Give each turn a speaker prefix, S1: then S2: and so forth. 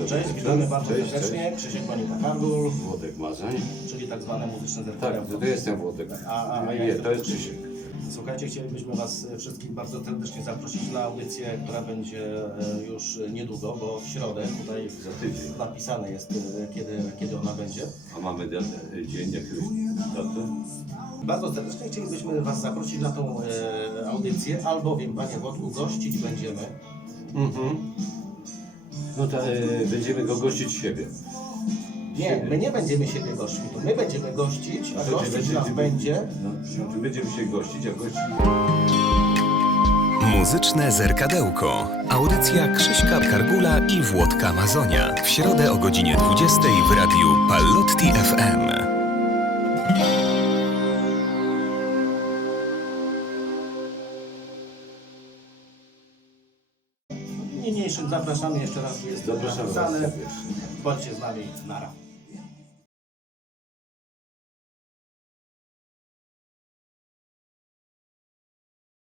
S1: Cześć, witamy bardzo serdecznie. Krzysiek Monika Kangul,
S2: Włodek Mazań.
S1: czyli tak zwane muzyczne
S2: Tak,
S1: zerkania.
S2: to jestem Włodek. Nie, to jest Krzysiek.
S1: Słuchajcie, chcielibyśmy Was wszystkich bardzo serdecznie zaprosić na audycję, która będzie już niedługo, bo w środę tutaj
S2: Za tydzień.
S1: napisane jest, kiedy ona będzie.
S2: A mamy dzień jakiegoś datę?
S1: Bardzo serdecznie chcielibyśmy Was zaprosić na tą audycję, albowiem, Panie Włodku, gościć będziemy.
S2: No to będziemy go gościć siebie.
S1: Nie, my nie będziemy siebie gościć, to my będziemy gościć, a gościć nas będzie.
S2: No, będziemy się gościć, a gościć...
S3: Muzyczne Zerkadełko. Audycja Krzyśka Kargula i Włodka Mazonia. W środę o godzinie 20 w radiu Pallotti FM.
S1: Niniejszym zapraszamy jeszcze raz, tu jest
S2: Zapraszamy was
S1: napisane.
S2: serdecznie.
S1: Bądźcie z nami, nara.